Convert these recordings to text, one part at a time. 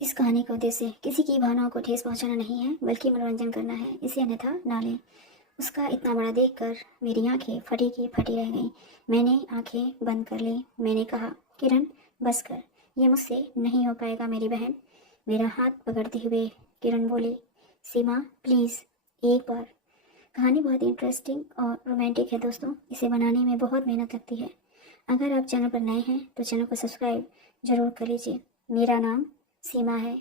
इस कहानी का उद्देश्य किसी की भावनाओं को ठेस पहुंचाना नहीं है, बल्कि मनोरंजन करना है। इसे अन्यथा ना लें। उसका इतना बड़ा देखकर मेरी आंखें फटी की फटी रह गईं। मैंने आंखें बंद कर ली। मैंने कहा, किरण, बस कर, ये मुझसे नहीं हो पाएगा मेरी बहन। मेरा हाथ पकड़ते हुए किरण बोली, सीमा प्लीज़, एक बार। कहानी बहुत इंटरेस्टिंग और रोमांटिक है दोस्तों। इसे बनाने में बहुत मेहनत लगती है। अगर आप चैनल पर नए हैं तो चैनल को सब्सक्राइब जरूर कर लीजिए। मेरा नाम सीमा है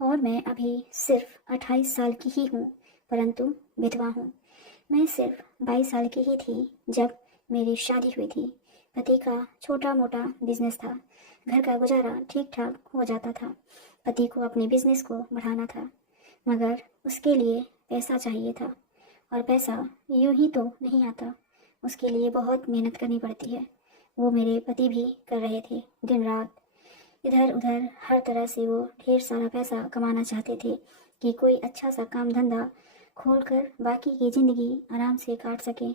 और मैं अभी सिर्फ 28 साल की ही हूँ, परंतु विधवा हूँ। मैं सिर्फ 22 साल की ही थी जब मेरी शादी हुई थी। पति का छोटा मोटा बिजनेस था। घर का गुजारा ठीक ठाक हो जाता था। पति को अपने बिजनेस को बढ़ाना था, मगर उसके लिए पैसा चाहिए था, और पैसा यूं ही तो नहीं आता। उसके लिए बहुत मेहनत करनी पड़ती है। वो मेरे पति भी कर रहे थे, दिन रात इधर उधर हर तरह से वो ढेर सारा पैसा कमाना चाहते थे कि कोई अच्छा सा काम धंधा खोलकर बाकी की ज़िंदगी आराम से काट सकें।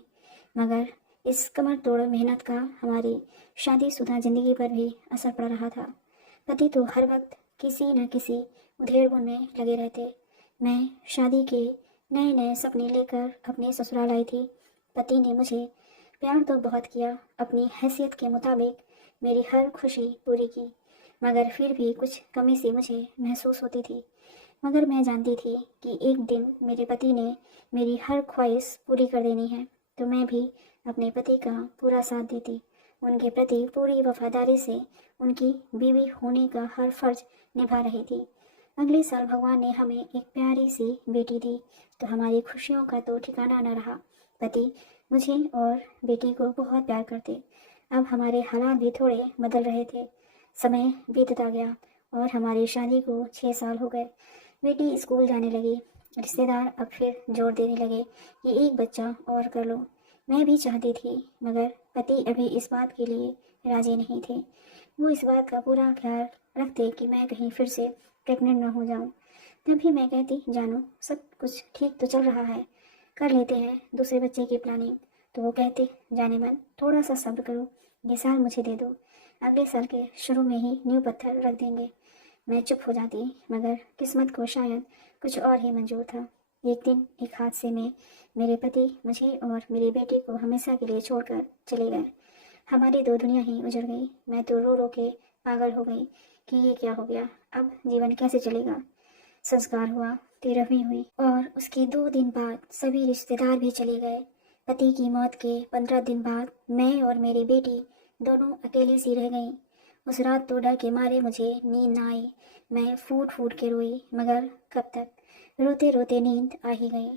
मगर इस कमर तोड़ मेहनत का हमारी शादीशुदा ज़िंदगी पर भी असर पड़ रहा था। पति तो हर वक्त किसी न किसी उधेड़बुन में लगे रहते। मैं शादी के नए नए सपने लेकर अपने ससुराल आई थी। पति ने मुझे प्यार तो बहुत किया, अपनी हैसियत के मुताबिक मेरी हर खुशी पूरी की, मगर फिर भी कुछ कमी सी मुझे महसूस होती थी। मगर मैं जानती थी कि एक दिन मेरे पति ने मेरी हर ख्वाहिश पूरी कर देनी है, तो मैं भी अपने पति का पूरा साथ देती। उनके प्रति पूरी वफादारी से उनकी बीवी होने का हर फर्ज निभा रही थी। अगले साल भगवान ने हमें एक प्यारी सी बेटी दी, तो हमारी खुशियों का तो ठिकाना न रहा। पति मुझे और बेटी को बहुत प्यार करते। अब हमारे हालात भी थोड़े बदल रहे थे। समय बीतता गया और हमारी शादी को 6 साल हो गए। बेटी स्कूल जाने लगी। रिश्तेदार अब फिर जोर देने लगे कि एक बच्चा और कर लो। मैं भी चाहती थी, मगर पति अभी इस बात के लिए राजी नहीं थे। वो इस बात का पूरा ख्याल रखते कि मैं कहीं फिर से प्रेग्नेंट न हो जाऊं। तब भी मैं कहती, जानो, सब कुछ ठीक तो चल रहा है, कर लेते हैं दूसरे बच्चे की प्लानिंग। तो वो कहते, जाने मन, थोड़ा सा सब्र करो, ये साल मुझे दे दो, अगले साल के शुरू में ही नींव पत्थर रख देंगे। मैं चुप हो जाती, मगर किस्मत को शायद कुछ और ही मंजूर था। एक दिन एक हादसे में मेरे पति मुझे और मेरी बेटी को हमेशा के लिए छोड़कर चले गए। हमारी दो दुनिया ही उजड़ गई। मैं तो रो रो के पागल हो गई कि ये क्या हो गया, अब जीवन कैसे चलेगा। संस्कार हुआ, तेरहवीं हुई और उसके 2 दिन बाद सभी रिश्तेदार भी चले गए। पति की मौत के 15 दिन बाद मैं और मेरी बेटी दोनों अकेली सी रह गईं। उस रात तो डर के मारे मुझे नींद ना आई। मैं फूट फूट के रोई, मगर कब तक। रोते रोते नींद आ ही गई।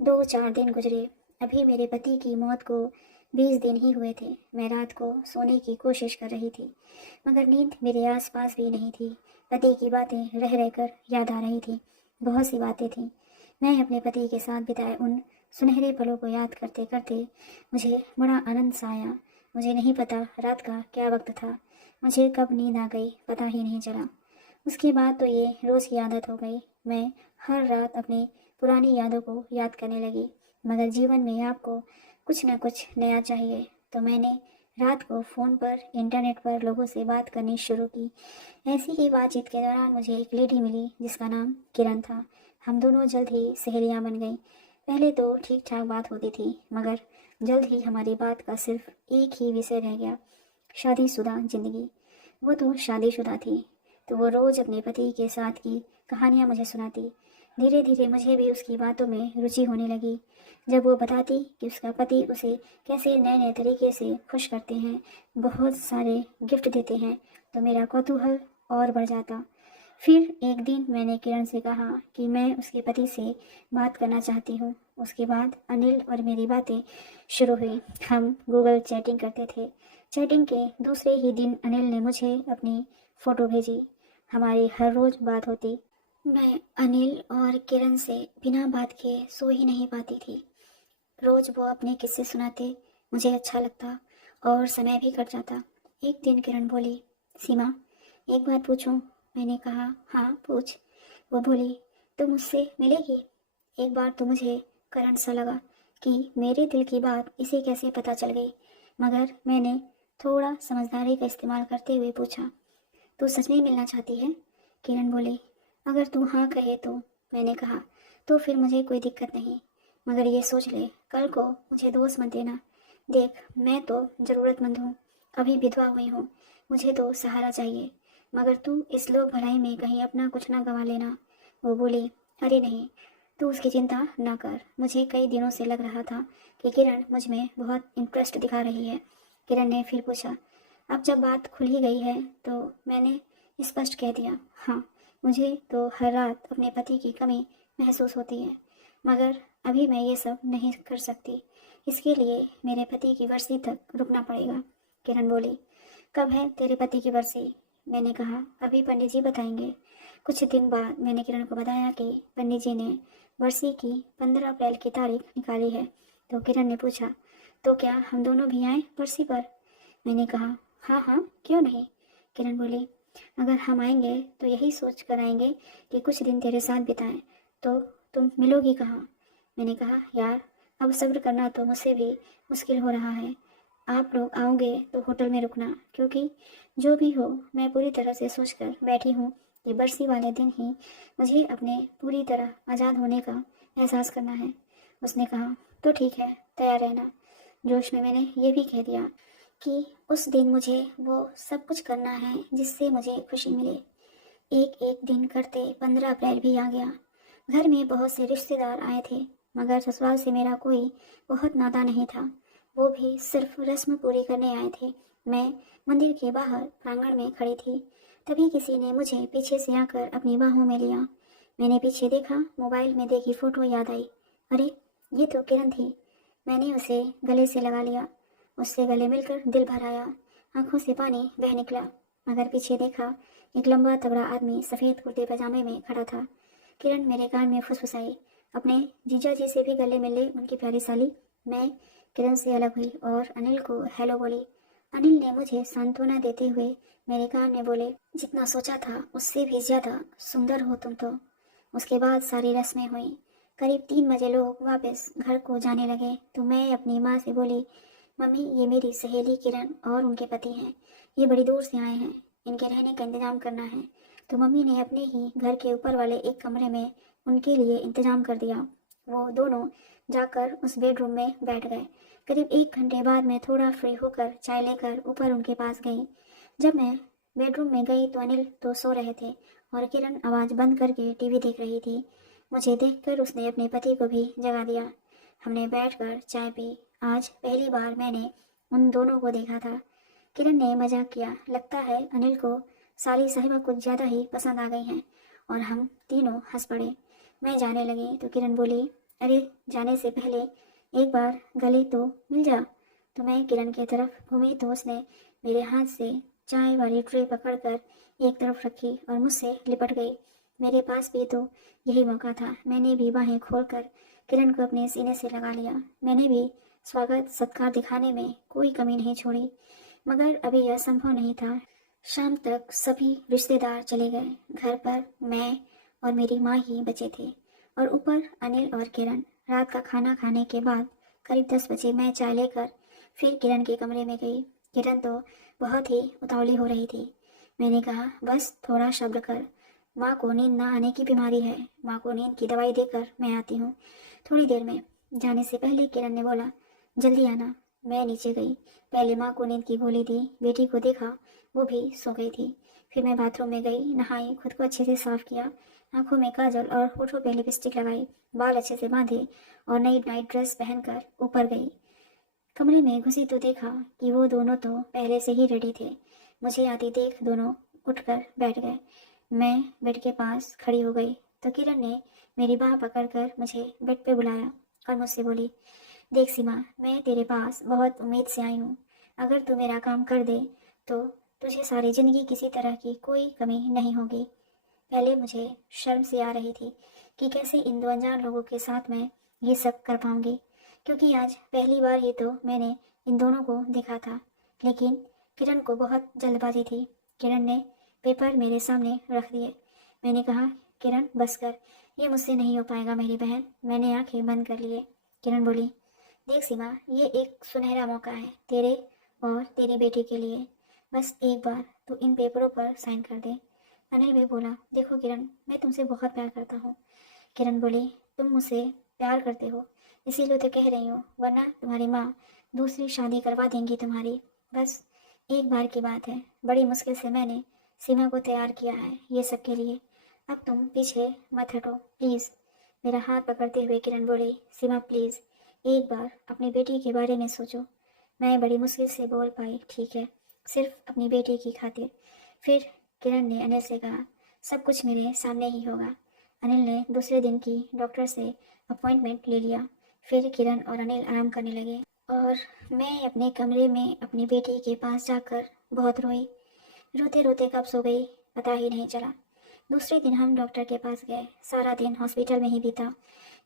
2-4 दिन गुजरे। अभी मेरे पति की मौत को 20 दिन ही हुए थे। मैं रात को सोने की कोशिश कर रही थी, मगर नींद मेरे आसपास भी नहीं थी। पति की बातें रह रहकर याद आ रही थी। बहुत सी बातें थीं। मैं अपने पति के साथ बिताए उन सुनहरे पलों को याद करते करते मुझे बड़ा आनंद सा आया। मुझे नहीं पता रात का क्या वक्त था। मुझे कब नींद आ गई पता ही नहीं चला। उसके बाद तो ये रोज़ की आदत हो गई। मैं हर रात अपनी पुरानी यादों को याद करने लगी। मगर जीवन में आपको कुछ न कुछ नया चाहिए, तो मैंने रात को फ़ोन पर इंटरनेट पर लोगों से बात करनी शुरू की। ऐसी ही बातचीत के दौरान मुझे एक लेडी मिली जिसका नाम किरण था। हम दोनों जल्द ही सहेलियां बन गईं। पहले तो ठीक ठाक बात होती थी, मगर जल्द ही हमारी बात का सिर्फ एक ही विषय रह गया, शादीशुदा जिंदगी। वो तो शादीशुदा थी, तो वो रोज़ अपने पति के साथ की कहानियाँ मुझे सुनाती। धीरे धीरे मुझे भी उसकी बातों में रुचि होने लगी। जब वो बताती कि उसका पति उसे कैसे नए नए तरीके से खुश करते हैं, बहुत सारे गिफ्ट देते हैं, तो मेरा कौतूहल और बढ़ जाता। फिर एक दिन मैंने किरण से कहा कि मैं उसके पति से बात करना चाहती हूँ। उसके बाद अनिल और मेरी बातें शुरू हुई। हम गूगल चैटिंग करते थे। चैटिंग के दूसरे ही दिन अनिल ने मुझे अपनी फ़ोटो भेजी। हमारी हर रोज़ बात होती। मैं अनिल और किरण से बिना बात किए सो ही नहीं पाती थी। रोज़ वो अपने किस्से सुनाते, मुझे अच्छा लगता और समय भी कट जाता। एक दिन किरण बोली, सीमा, एक बात पूछूं? मैंने कहा, हाँ पूछ। वो बोली, तो मुझसे मिलेगी? एक बार तो मुझे करंट सा लगा कि मेरे दिल की बात इसे कैसे पता चल गई, मगर मैंने थोड़ा समझदारी का इस्तेमाल करते हुए पूछा, तू सच में मिलना चाहती है? किरण बोली, अगर तू हाँ कहे तो। मैंने कहा, तो फिर मुझे कोई दिक्कत नहीं, मगर ये सोच ले कल को मुझे दोष मत देना। देख, मैं तो ज़रूरतमंद हूँ, अभी विधवा हुई हूँ, मुझे तो सहारा चाहिए, मगर तू इस लोक भलाई में कहीं अपना कुछ ना गंवा लेना। वो बोली, अरे नहीं, तू उसकी चिंता ना कर। मुझे कई दिनों से लग रहा था कि किरण मुझ में बहुत इंटरेस्ट दिखा रही है। किरण ने फिर पूछा, अब जब बात खुल ही गई है तो मैंने स्पष्ट कह दिया, हाँ, मुझे तो हर रात अपने पति की कमी महसूस होती है, मगर अभी मैं ये सब नहीं कर सकती। इसके लिए मेरे पति की बरसी तक रुकना पड़ेगा। किरण बोली, कब है तेरे पति की बरसी? मैंने कहा, अभी पंडित जी बताएंगे। कुछ दिन बाद मैंने किरण को बताया कि पंडित जी ने बरसी की 15 अप्रैल की तारीख निकाली है। तो किरण ने पूछा, तो क्या हम दोनों भी आए बरसी पर? मैंने कहा, हाँ हाँ, क्यों नहीं। किरण बोली, अगर हम आएंगे तो यही सोच कर आएंगे कि कुछ दिन तेरे साथ बिताएं, तो तुम मिलोगी कहाँ? मैंने कहा, यार, अब सब्र करना तो मुझसे भी मुश्किल हो रहा है। आप लोग आओगे तो होटल में रुकना, क्योंकि जो भी हो मैं पूरी तरह से सोच कर बैठी हूँ कि बरसी वाले दिन ही मुझे अपने पूरी तरह आज़ाद होने का एहसास करना है। उसने कहा, तो ठीक है, तैयार रहना। जोश में मैंने ये भी कह दिया कि उस दिन मुझे वो सब कुछ करना है जिससे मुझे खुशी मिले। एक एक दिन करते 15 अप्रैल भी आ गया। घर में बहुत से रिश्तेदार आए थे, मगर ससुराल से मेरा कोई बहुत नाता नहीं था। वो भी सिर्फ रस्म पूरी करने आए थे। मैं मंदिर के बाहर प्रांगण में खड़ी थी, तभी किसी ने मुझे पीछे से आकर अपनी बाहों में लिया। मैंने पीछे देखा, मोबाइल में देखी फोटो याद आई। अरे, ये तो किरण थी। मैंने उसे गले से लगा लिया। उससे गले मिलकर दिल भर आया, आंखों से पानी बह निकला। मगर पीछे देखा, एक लंबा तगड़ा आदमी सफ़ेद कुर्ते पजामे में खड़ा था। किरण मेरे कान में फुसफुसाई, अपने जीजा जी से भी गले मिल ले उनकी प्यारी साली। मैं किरण से अलग हुई और अनिल को हेलो बोली। अनिल ने मुझे सांत्वना देते हुए मेरे कान में बोले, जितना सोचा था उससे भी ज़्यादा सुंदर हो तुम तो। उसके बाद सारी रस्में हुई। करीब 3 बजे लोग वापस घर को जाने लगे तो मैं अपनी माँ से बोली, मम्मी, ये मेरी सहेली किरण और उनके पति हैं। ये बड़ी दूर से आए हैं, इनके रहने का इंतजाम करना है। तो मम्मी ने अपने ही घर के ऊपर वाले एक कमरे में उनके लिए इंतजाम कर दिया। वो दोनों जाकर उस बेडरूम में बैठ गए। करीब 1 घंटे बाद मैं थोड़ा फ्री होकर चाय लेकर ऊपर उनके पास गई। जब मैं बेडरूम में गई तो अनिल तो सो रहे थे और किरण आवाज़ बंद करके टीवी देख रही थी। मुझे देखकर उसने अपने पति को भी जगा दिया। हमने बैठकर चाय पी। आज पहली बार मैंने उन दोनों को देखा था। किरण ने मजाक किया, लगता है अनिल को सारी साहिबा कुछ ज़्यादा ही पसंद आ गई हैं, और हम तीनों हंस पड़े। मैं जाने लगी तो किरण बोली, अरे, जाने से पहले एक बार गले तो मिल जा। तो मैं किरण की तरफ घूमी तो उसने मेरे हाथ से चाय वाली ट्रे पकड़कर एक तरफ रखी और मुझसे लिपट गई। मेरे पास भी तो यही मौका था। मैंने भी बाहें खोलकर किरण को अपने सीने से लगा लिया। मैंने भी स्वागत सत्कार दिखाने में कोई कमी नहीं छोड़ी, मगर अभी यह संभव नहीं था। शाम तक सभी रिश्तेदार चले गए। घर पर मैं और मेरी माँ ही बचे थे, और ऊपर अनिल और किरण। रात का खाना खाने के बाद करीब 10 बजे मैं चाय लेकर फिर किरण के कमरे में गई। किरण तो बहुत ही उतावली हो रही थी। मैंने कहा, बस थोड़ा सब्र कर, माँ को नींद ना आने की बीमारी है, माँ को नींद की दवाई देकर मैं आती हूँ थोड़ी देर में। जाने से पहले किरण ने बोला, जल्दी आना। मैं नीचे गई, पहले माँ को नींद की गोली दी, बेटी को देखा, वो भी सो गई थी। फिर मैं बाथरूम में गई, नहाई, खुद को अच्छे से साफ किया, आंखों में काजल और होठों पे लिपस्टिक लगाई, बाल अच्छे से बांधे और नई नाइट ड्रेस पहनकर ऊपर गई। कमरे में घुसी तो देखा कि वो दोनों तो पहले से ही रेडी थे। मुझे आती देख दोनों उठकर बैठ गए। मैं बेड के पास खड़ी हो गई तो किरण ने मेरी बाह पकड़कर मुझे बेड पे बुलाया और मुझसे बोली, देख सीमा, मैं तेरे पास बहुत उम्मीद से आई हूँ। अगर तू मेरा काम कर दे तो तुझे सारी ज़िंदगी किसी तरह की कोई कमी नहीं होगी। पहले मुझे शर्म सी आ रही थी कि कैसे इन दो अनजान लोगों के साथ मैं ये सब कर पाऊंगी, क्योंकि आज पहली बार ही तो मैंने इन दोनों को देखा था। लेकिन किरण को बहुत जल्दबाजी थी। किरण ने पेपर मेरे सामने रख दिए। मैंने कहा, किरण बस कर, ये मुझसे नहीं हो पाएगा मेरी बहन। मैंने आंखें बंद कर लिए। किरण बोली, देख सीमा, ये एक सुनहरा मौका है तेरे और तेरी बेटी के लिए। बस एक बार तू इन पेपरों पर साइन कर दे। अनिल भी बोला, देखो किरण, मैं तुमसे बहुत प्यार करता हूँ। किरण बोली, तुम मुझसे प्यार करते हो इसीलिए तो कह रही हूँ, वरना तुम्हारी माँ दूसरी शादी करवा देंगी तुम्हारी। बस एक बार की बात है, बड़ी मुश्किल से मैंने सीमा को तैयार किया है ये सब के लिए। अब तुम पीछे मत हटो प्लीज़। मेरा हाथ पकड़ते हुए किरण बोली, सीमा प्लीज़ एक बार अपनी बेटी के बारे में सोचो। मैं बड़ी मुश्किल से बोल पाई, ठीक है, सिर्फ अपनी बेटी की खातिर। फिर किरण ने अनिल से कहा, सब कुछ मेरे सामने ही होगा। अनिल ने दूसरे दिन की डॉक्टर से अपॉइंटमेंट ले लिया। फिर किरण और अनिल आराम करने लगे और मैं अपने कमरे में अपनी बेटी के पास जाकर बहुत रोई। रोते रोते कब सो गई पता ही नहीं चला। दूसरे दिन हम डॉक्टर के पास गए, सारा दिन हॉस्पिटल में ही बीता।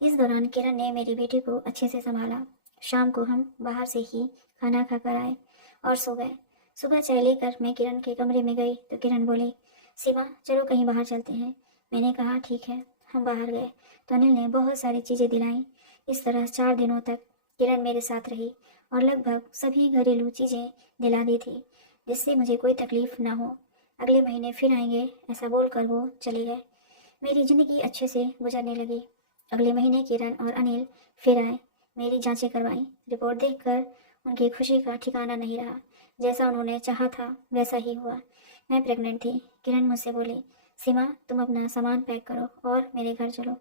इस दौरान किरण ने मेरी बेटी को अच्छे से संभाला। शाम को हम बाहर से ही खाना खाकर आए और सो गए। सुबह चाय लेकर मैं किरण के कमरे में गई तो किरण बोली, सीमा चलो कहीं बाहर चलते हैं। मैंने कहा ठीक है। हम बाहर गए तो अनिल ने बहुत सारी चीज़ें दिलाई। इस तरह 4 दिनों तक किरण मेरे साथ रही और लगभग सभी घरेलू चीज़ें दिला दी थी जिससे मुझे कोई तकलीफ ना हो। अगले महीने फिर आएंगे ऐसा बोलकर वो चले गए। मेरी ज़िंदगी अच्छे से गुजरने लगी। अगले महीने किरण और अनिल फिर आए, मेरी जांचें करवाई। रिपोर्ट देखकर उनकी खुशी का ठिकाना नहीं रहा। जैसा उन्होंने चाहा था वैसा ही हुआ। मैं प्रेग्नेंट थी। किरण मुझसे बोली, सीमा तुम अपना सामान पैक करो और मेरे घर चलो,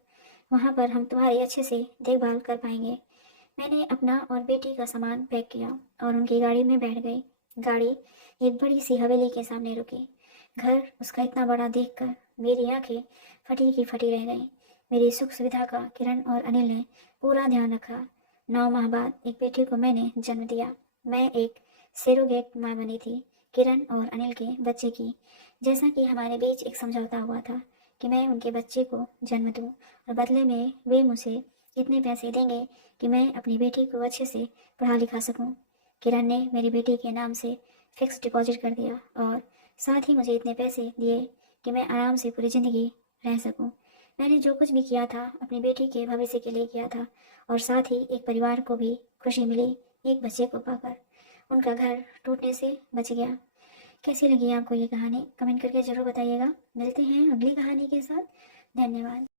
वहाँ पर हम तुम्हारी अच्छे से देखभाल कर पाएंगे। मैंने अपना और बेटी का सामान पैक किया और उनकी गाड़ी में बैठ गई। गाड़ी एक बड़ी सी हवेली के सामने रुकी। घर उसका इतना बड़ा देखकर मेरी आंखें फटी की फटी रह गईं। मेरी सुख सुविधा का किरण और अनिल ने पूरा ध्यान रखा। 9 माह बाद एक बेटी को मैंने जन्म दिया। मैं एक सेरोगेट माँ बनी थी किरण और अनिल के बच्चे की। जैसा कि हमारे बीच एक समझौता हुआ था कि मैं उनके बच्चे को जन्म दूं और बदले में वे मुझे इतने पैसे देंगे कि मैं अपनी बेटी को अच्छे से पढ़ा लिखा सकूं। किरण ने मेरी बेटी के नाम से फिक्स डिपॉजिट कर दिया और साथ ही मुझे इतने पैसे दिए कि मैं आराम से पूरी ज़िंदगी रह सकूं। मैंने जो कुछ भी किया था अपनी बेटी के भविष्य के लिए किया था और साथ ही एक परिवार को भी खुशी मिली एक बच्चे को पाकर। उनका घर टूटने से बच गया। कैसी लगी आपको ये कहानी कमेंट करके ज़रूर बताइएगा। मिलते हैं अगली कहानी के साथ। धन्यवाद।